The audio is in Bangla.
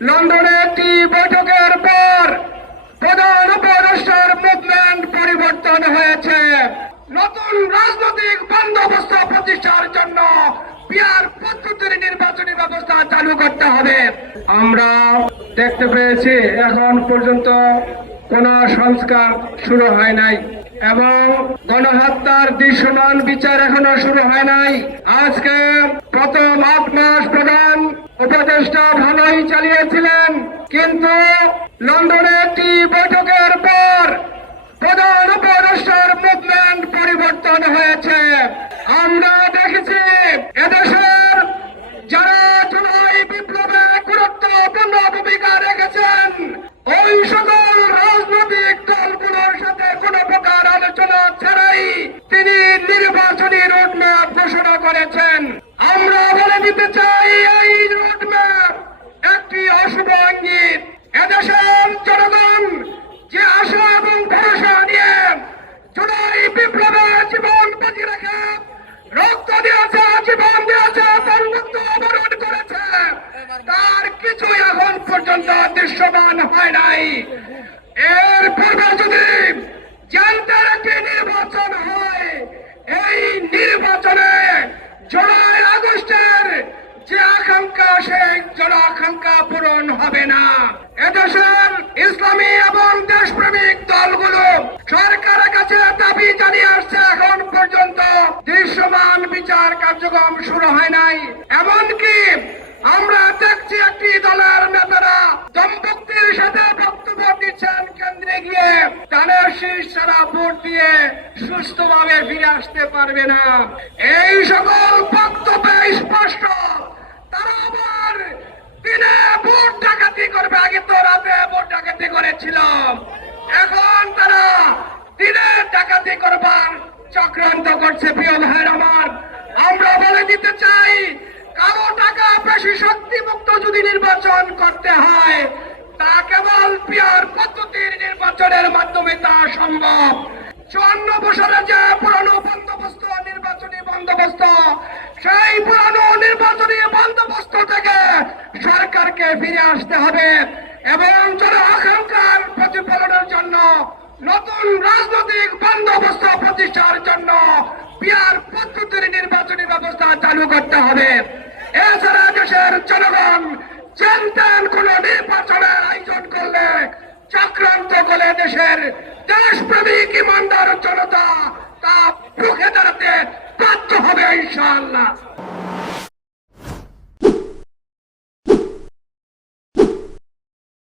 লন্ডনে একটি বৈঠকের পর প্রধান উপদেষ্টার মুভমেন্ট পরিবর্তন হয়েছে। নতুন রাজনৈতিক বন্দোবস্ত প্রতিষ্ঠার জন্য পিয়ার পদ্ধতির নির্বাচনী ব্যবস্থা চালু করতে হবে। আমরা দেখতে পেয়েছি এখন পর্যন্ত কোন সংস্কার শুরু হয় নাই এবং গণহত্যার দৃশ্যমান বিচার এখনো শুরু হয় নাই। আজকে প্রথম ৮ মাস প্রধান উপদেষ্টা ভালোই চালিয়েছিলেন, কিন্তু লন্ডনে একটি বৈঠকের পর প্রধান উপদেষ্টার মুভমেন্ট পরিবর্তন হয়েছে। আমরা দেখেছি এদেশের যারা জুলাই বিপ্লবে গুরুত্বপূর্ণ ভূমিকা রেখেছেন ওই সকল রাজনৈতিক দলগুলোর সাথে কোনো প্রকার আলোচনা ছাড়াই তিনি নির্বাচনী রোডম্যাপ ঘোষণা করেছেন। আমরা বলে দিতে চাই এই রোডম্যাপ একটি অশুভ ইঙ্গিত। এদেশের জনগণ যে আশা এবং ভরসা নিয়ে জুলাই বিপ্লবে জীবন বাজি রেখে রক্ত দিয়েছে, জীবন দিয়েছে, বন্ধুত্ব অবরোধ করেছে, তার কিছু এখন পর্যন্ত দৃশ্যমান হয় নাই। এর পূর্বে যদি জানতার একটি নির্বাচন হয়, এই নির্বাচনে জুলাই আগস্টের যে আকাঙ্ক্ষা সেই জনাকাঙ্ক্ষা পূরণ হবে না। এদেশের ইসলামী এবং দেশপ্রেমিক দলগুলো সরকারের কাছে দাবি জানিয়ে আসছে, এখন পর্যন্ত দৃশ্যমান বিচার কার্যক্রম শুরু হয় নাই। এমনকি আমরা দেখছি একটি দলের নেতারা দম্ভক্তির সাথে বক্তব্য দিচ্ছেন কেন্দ্রে গিয়ে তাদের শীষ ছাড়া ভোট দিয়ে সুস্থভাবে ফিরে আসতে পারবে না। এই সকল বক্তব্যে স্পষ্ট তারা আবার দিনে ভোট ডাকাতি করবে। আগে তো রাতে ভোট ডাকাতি করেছিল, এখন তারা দিনে ডাকাতি করবার চক্রান্ত করছে। প্রিয় ভাইয়ের আমার, আমরা বলে দিতে চাই কারো টাকা বেশি শক্তি মুক্ত যদি নির্বাচন করতে হয় তা কেবল পিয়ার পদ্ধতির নির্বাচনের মাধ্যমে তা সম্ভব। 54 বছরের যে পুরনো বন্দোবস্ত, নির্বাচনী বন্দোবস্ত, সেই পুরনো নির্বাচনী বন্দোবস্ত থেকে সরকারকে ফিরে আসতে হবে এবং জন আকাঙ্ক্ষার প্রতিফলনের জন্য নতুন রাজনৈতিক বন্দোবস্ত প্রতিষ্ঠার জন্য পিয়ার পদ্ধতির নির্বাচনী ব্যবস্থা চালু করতে হবে। এছাড়া দেশের জনগণ চিন্তান কোন নির্বাচনের আয়োজন করলে, চক্রান্ত করলে দেশের দেশপ্রেমিক ইমানদার জনতা তা রুখে দাঁড়াতে বাধ্য হবে ইনশাআল্লাহ।